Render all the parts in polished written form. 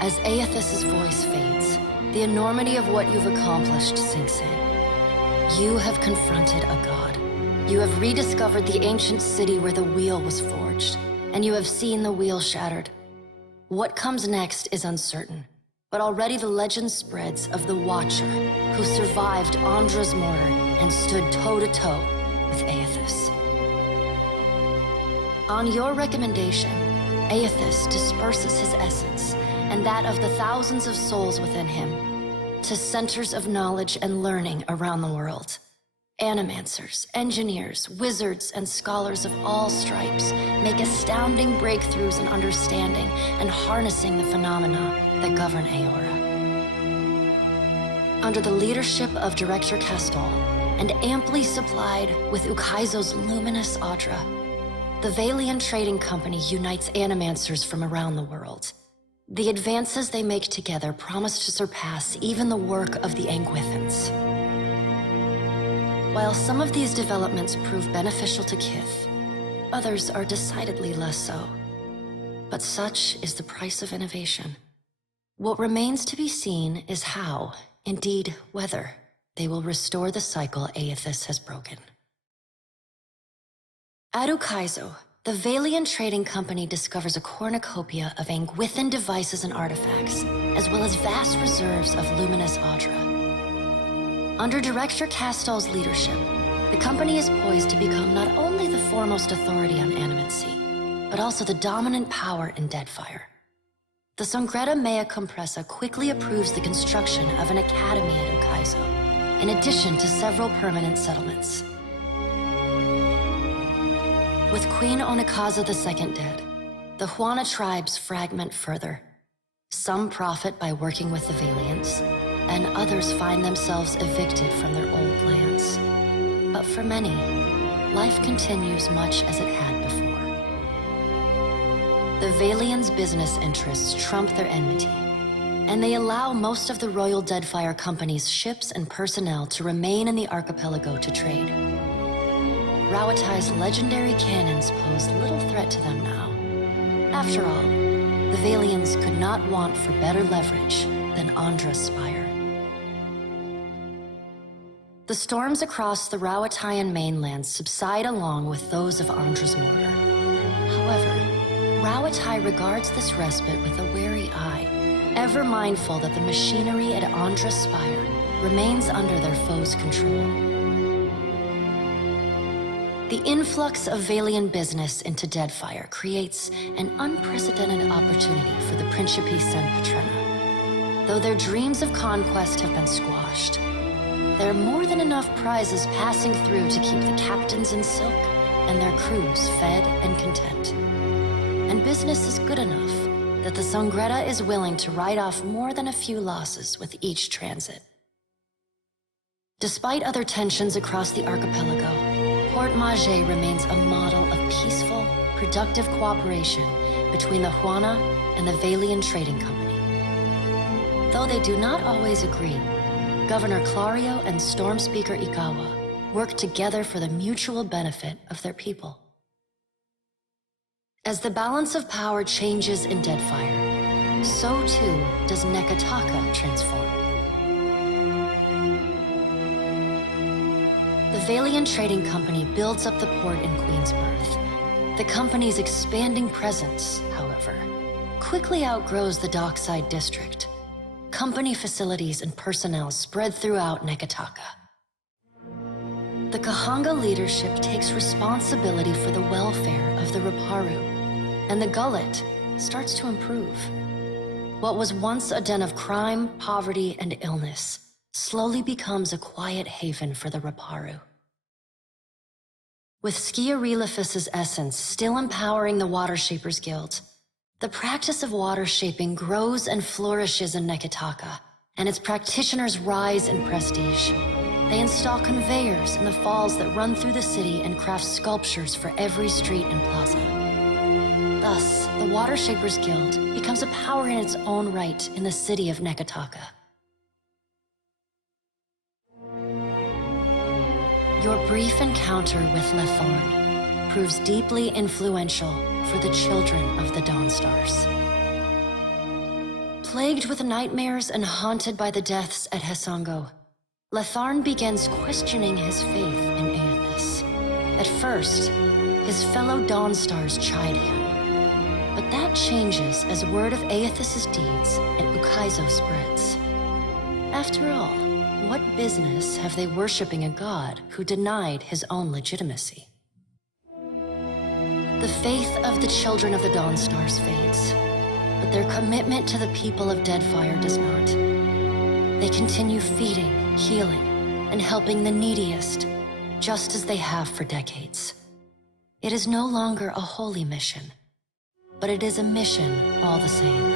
As Aethys' voice fades, the enormity of what you've accomplished sinks in. You have confronted a god. You have rediscovered the ancient city where the wheel was forged, and you have seen the wheel shattered. What comes next is uncertain, but already the legend spreads of the Watcher, who survived Andra's murder and stood toe-to-toe with Aethys. On your recommendation, Aethys disperses his essence and that of the thousands of souls within him to centers of knowledge and learning around the world. Animancers, engineers, wizards, and scholars of all stripes make astounding breakthroughs in understanding and harnessing the phenomena that govern Eora. Under the leadership of Director Castol, and amply supplied with Ukaizo's luminous Audra, the Valian Trading Company unites animancers from around the world. The advances they make together promise to surpass even the work of the Anguithans. While some of these developments prove beneficial to Kith, others are decidedly less so. But such is the price of innovation. What remains to be seen is how, indeed whether, they will restore the cycle Aethys has broken. At Ukaizo, the Valian Trading Company discovers a cornucopia of Anguithan devices and artifacts, as well as vast reserves of luminous Audra. Under Director Castol's leadership, the company is poised to become not only the foremost authority on animancy, but also the dominant power in Deadfire. The Songretta Mea Compressa quickly approves the construction of an academy at Ukaizo, in addition to several permanent settlements. With Queen Onikaza II dead, the Huana tribes fragment further. Some profit by working with the Valians, and others find themselves evicted from their old lands. But for many, life continues much as it had before. The Valians' business interests trump their enmity, and they allow most of the Royal Deadfire Company's ships and personnel to remain in the archipelago to trade. Rauatai's legendary cannons pose little threat to them now. After all, the Valians could not want for better leverage than Andra's spire. The storms across the Rauataian mainland subside along with those of Andra's mortar. However, Rauatai regards this respite with a wary eye, ever mindful that the machinery at Andra's spire remains under their foes' control. The influx of Valian business into Deadfire creates an unprecedented opportunity for the Principi Sen Patrena. Though their dreams of conquest have been squashed, there are more than enough prizes passing through to keep the captains in silk and their crews fed and content. And business is good enough that the Songretta is willing to write off more than a few losses with each transit. Despite other tensions across the archipelago, Port Maje remains a model of peaceful, productive cooperation between the Huana and the Valian Trading Company. Though they do not always agree, Governor Clario and Storm Speaker Ikawa work together for the mutual benefit of their people. As the balance of power changes in Deadfire, so too does Nekataka transform. The Valian Trading Company builds up the port in Queensbirth. The company's expanding presence, however, quickly outgrows the dockside district. Company facilities and personnel spread throughout Nekataka. The Kahanga leadership takes responsibility for the welfare of the Raparu, and the Gullet starts to improve. What was once a den of crime, poverty, and illness slowly becomes a quiet haven for the Raparu. With Skiarilifus's essence still empowering the Water Shapers Guild, the practice of water shaping grows and flourishes in Nekataka, and its practitioners rise in prestige. They install conveyors in the falls that run through the city and craft sculptures for every street and plaza. Thus, the Water Shapers Guild becomes a power in its own right in the city of Nekataka. Your brief encounter with Lethorn proves deeply influential for the children of the Dawnstars. Plagued with nightmares and haunted by the deaths at Hesango, Letharn begins questioning his faith in Aethys. At first, his fellow Dawnstars chide him, but that changes as word of Aethys' deeds at Ukaizo spreads. After all, what business have they worshipping a god who denied his own legitimacy? The faith of the children of the Dawnstars fades, but their commitment to the people of Deadfire does not. They continue feeding, healing, and helping the neediest, just as they have for decades. It is no longer a holy mission, but it is a mission all the same.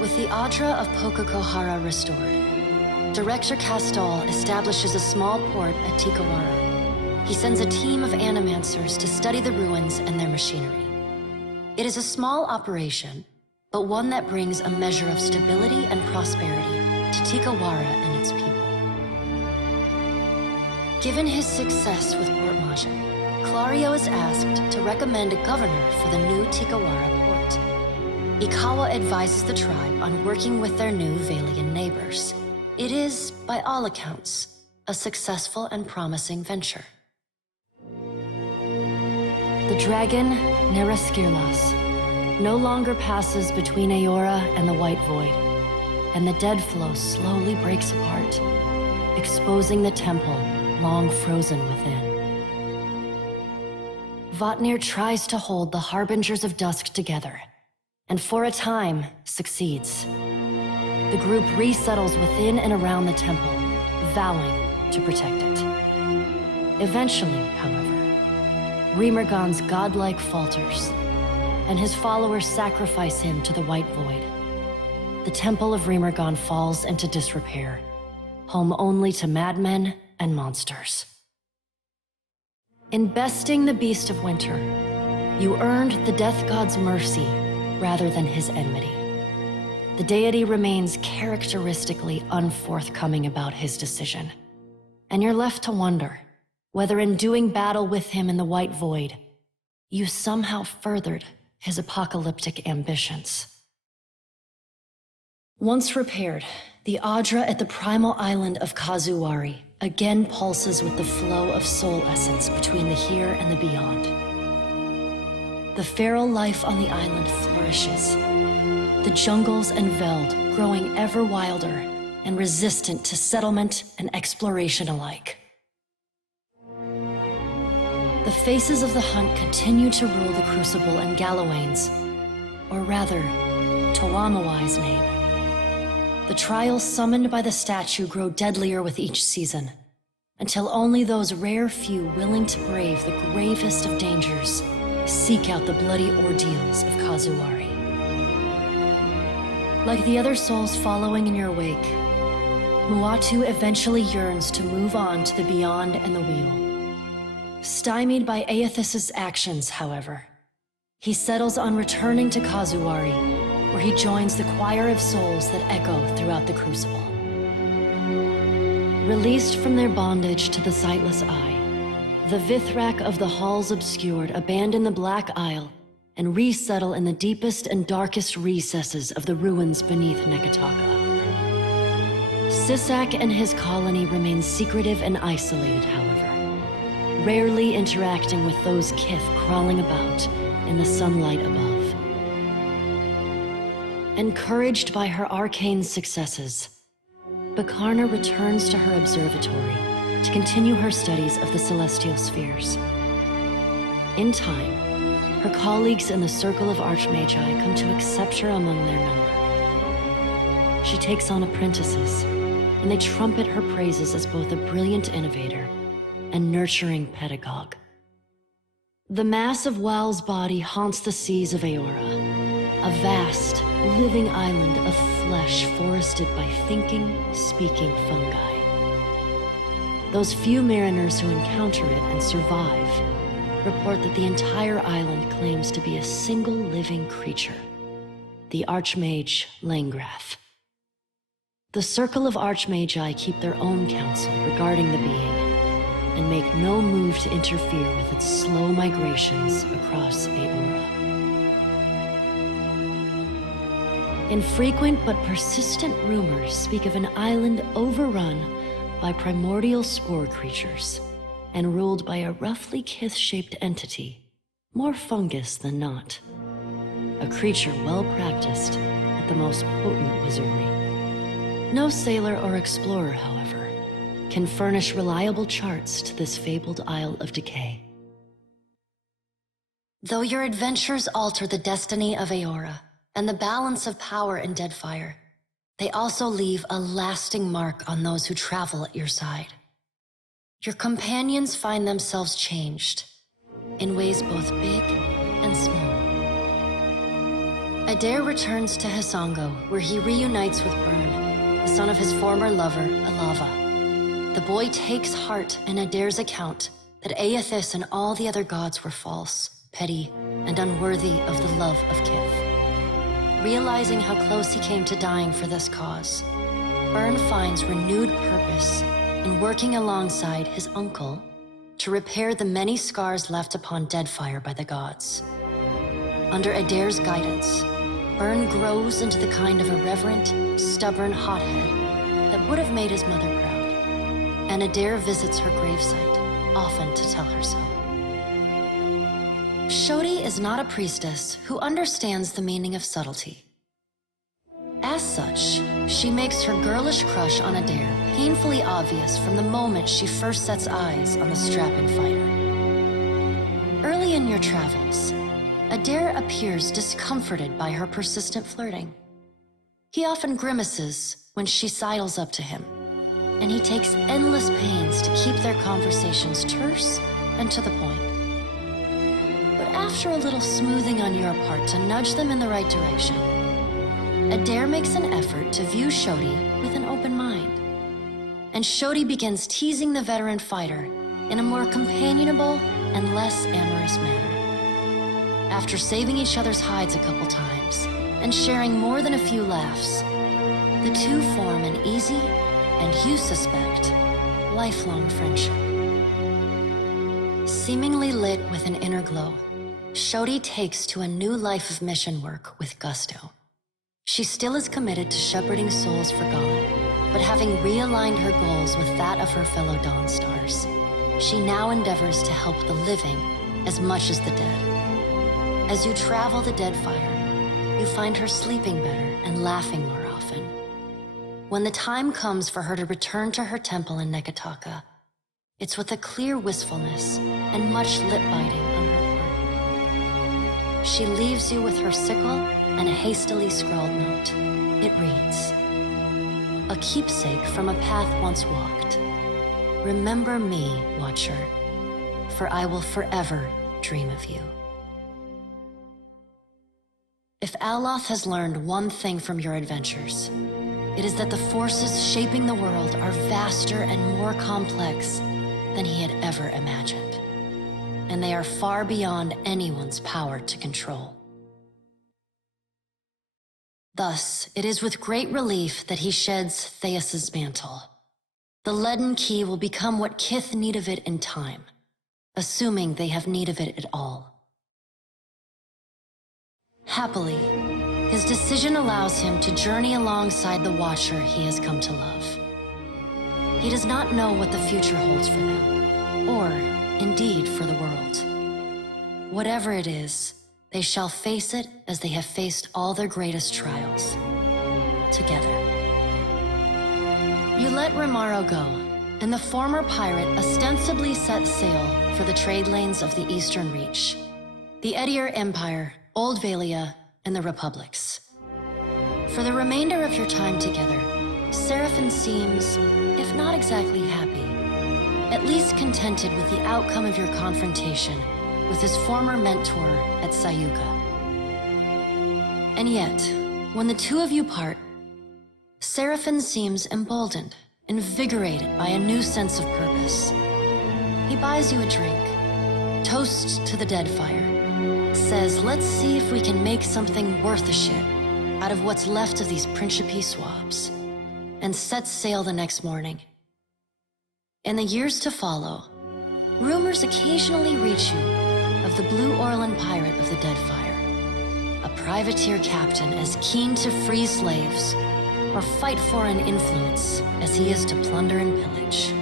With the Adra of Pokakohara restored, Director Castal establishes a small port at Tikawara. He sends a team of animancers to study the ruins and their machinery. It is a small operation, but one that brings a measure of stability and prosperity to Tikawara and its people. Given his success with Port Mage, Clario is asked to recommend a governor for the new Tikawara port. Ikawa advises the tribe on working with their new Valian neighbors. It is, by all accounts, a successful and promising venture. The dragon, Neraskirlas, no longer passes between Aora and the White Void, and the dead flow slowly breaks apart, exposing the temple long frozen within. Vatnir tries to hold the Harbingers of Dusk together, and for a time, succeeds. The group resettles within and around the temple, vowing to protect it. Eventually, however, Remergon's godlike falters, and his followers sacrifice him to the White Void. The Temple of Remergon falls into disrepair, home only to madmen and monsters. In besting the Beast of Winter, you earned the Death God's mercy rather than his enmity. The deity remains characteristically unforthcoming about his decision, and you're left to wonder whether in doing battle with him in the White Void, you somehow furthered his apocalyptic ambitions. Once repaired, the Adra at the primal island of Kazuwari again pulses with the flow of soul essence between the here and the beyond. The feral life on the island flourishes, the jungles and veld growing ever wilder and resistant to settlement and exploration alike. The faces of the hunt continue to rule the Crucible in Galawain's, or rather, Tawamawai's name. The trials summoned by the statue grow deadlier with each season, until only those rare few willing to brave the gravest of dangers seek out the bloody ordeals of Kazuwari. Like the other souls following in your wake, Muatu eventually yearns to move on to the beyond and the wheel. Stymied by Aethys' actions, however, he settles on returning to Kazuwari, where he joins the choir of souls that echo throughout the Crucible. Released from their bondage to the sightless eye, the Vithrak of the Halls Obscured abandon the Black Isle and resettle in the deepest and darkest recesses of the ruins beneath Nekataka. Sisak and his colony remain secretive and isolated, however, rarely interacting with those kith crawling about in the sunlight above. Encouraged by her arcane successes, Bakarna returns to her observatory to continue her studies of the celestial spheres. In time, her colleagues in the Circle of Archmagi come to accept her among their number. She takes on apprentices, and they trumpet her praises as both a brilliant innovator and nurturing pedagogue. The mass of Wal's body haunts the seas of Aora, a vast, living island of flesh forested by thinking, speaking fungi. Those few mariners who encounter it and survive report that the entire island claims to be a single living creature, the Archmage Langrath. The Circle of Archmagi keep their own counsel regarding the being, and make no move to interfere with its slow migrations across Aora. Infrequent but persistent rumors speak of an island overrun by primordial spore creatures and ruled by a roughly kith-shaped entity, more fungus than not. A creature well practiced at the most potent wizardry. No sailor or explorer, however, can furnish reliable charts to this fabled Isle of Decay. Though your adventures alter the destiny of Aora and the balance of power in Deadfire, they also leave a lasting mark on those who travel at your side. Your companions find themselves changed in ways both big and small. Adair returns to Hisango, where he reunites with Byrne, the son of his former lover, Alava. The boy takes heart in Adair's account that Aethys and all the other gods were false, petty, and unworthy of the love of Kith. Realizing how close he came to dying for this cause, Byrne finds renewed purpose in working alongside his uncle to repair the many scars left upon Deadfire by the gods. Under Adair's guidance, Byrne grows into the kind of irreverent, stubborn hothead that would have made his mother proud, and Adair visits her gravesite, often to tell her so. Shodi is not a priestess who understands the meaning of subtlety. As such, she makes her girlish crush on Adair painfully obvious from the moment she first sets eyes on the strapping fighter. Early in your travels, Adair appears discomforted by her persistent flirting. He often grimaces when she sidles up to him, and he takes endless pains to keep their conversations terse and to the point. But after a little smoothing on your part to nudge them in the right direction, Adair makes an effort to view Shodi with an open mind. And Shodi begins teasing the veteran fighter in a more companionable and less amorous manner. After saving each other's hides a couple times and sharing more than a few laughs, the two form an easy, and you suspect, lifelong friendship. Seemingly lit with an inner glow, Shodi takes to a new life of mission work with gusto. She still is committed to shepherding souls forgone, but having realigned her goals with that of her fellow Dawnstars, she now endeavors to help the living as much as the dead. As you travel the Deadfire, you find her sleeping better and laughing more often. When the time comes for her to return to her temple in Neketaka, it's with a clear wistfulness and much lip-biting on her part. She leaves you with her sickle and a hastily scrawled note. It reads, "A keepsake from a path once walked. Remember me, Watcher, for I will forever dream of you." If Aloth has learned one thing from your adventures, it is that the forces shaping the world are vaster and more complex than he had ever imagined, and they are far beyond anyone's power to control. Thus, it is with great relief that he sheds Theus's mantle. The leaden key will become what Kith need of it in time, assuming they have need of it at all. Happily, his decision allows him to journey alongside the Watcher he has come to love. He does not know what the future holds for them, or, indeed, for the world. Whatever it is, they shall face it as they have faced all their greatest trials, together. You let Romaro go, and the former pirate ostensibly set sail for the trade lanes of the Eastern Reach, the Edier Empire, Old Valia, and the Republics. For the remainder of your time together, Seraphin seems, if not exactly happy, at least contented with the outcome of your confrontation with his former mentor at Sayuka. And yet, when the two of you part, Seraphin seems emboldened, invigorated by a new sense of purpose. He buys you a drink, toasts to the Deadfire, says, "Let's see if we can make something worth a shit out of what's left of these Principe swabs," and sets sail the next morning. In the years to follow, rumors occasionally reach you of the Blue Orlan pirate of the Deadfire, a privateer captain as keen to free slaves or fight for an influence as he is to plunder and pillage.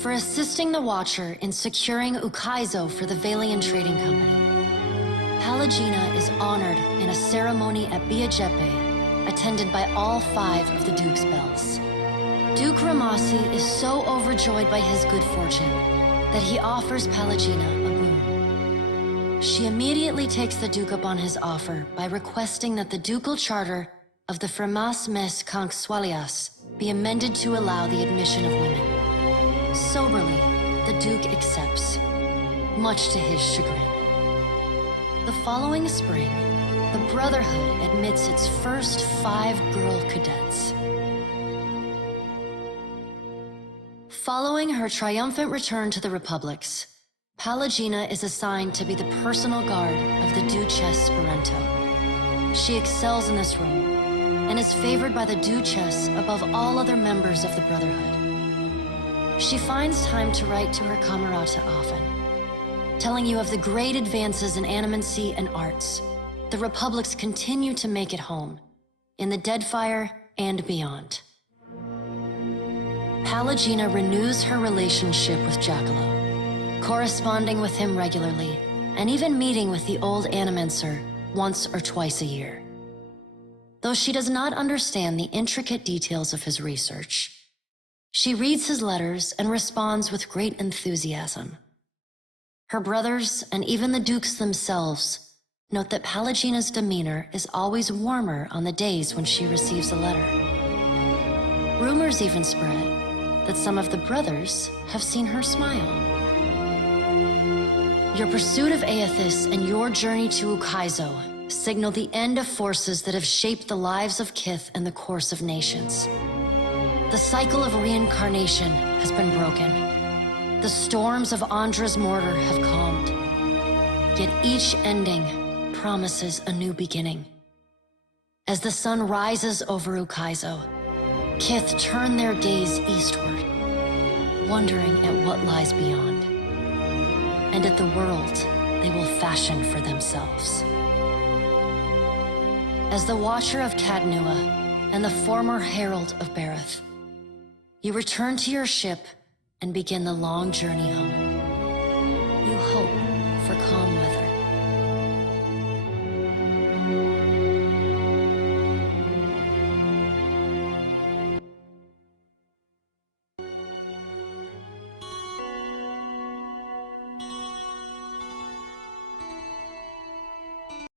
For assisting the Watcher in securing Ukaizo for the Valian Trading Company, Pallegina is honored in a ceremony at Biajepe, attended by all 5 of the Duke's bells. Duke Ramasi is so overjoyed by his good fortune that he offers Pallegina a boon. She immediately takes the Duke up on his offer by requesting that the ducal charter of the Fremas Mes Conxualias be amended to allow the admission of women. Soberly, the Duke accepts, much to his chagrin. The following spring, the Brotherhood admits its first 5 girl cadets. Following her triumphant return to the Republics, Pallegina is assigned to be the personal guard of the Duchess Sparento. She excels in this role and is favored by the Duchess above all other members of the Brotherhood. She finds time to write to her camerata often, telling you of the great advances in animancy and arts the Republics continue to make at home, in the Deadfire and beyond. Pallegina renews her relationship with Jackalo, corresponding with him regularly, and even meeting with the old Animancer once or twice a year. Though she does not understand the intricate details of his research, she reads his letters and responds with great enthusiasm. Her brothers, and even the Dukes themselves, note that Pallegina's demeanor is always warmer on the days when she receives a letter. Rumors even spread that some of the brothers have seen her smile. Your pursuit of Aethys and your journey to Ukaizo signal the end of forces that have shaped the lives of Kith and the course of nations. The cycle of reincarnation has been broken. The storms of Andra's mortar have calmed. Yet each ending promises a new beginning. As the sun rises over Ukaizo, Kith turn their gaze eastward, wondering at what lies beyond, and at the world they will fashion for themselves. As the Watcher of Cadnua and the former Herald of Bareth, you return to your ship and begin the long journey home. You hope for calm weather.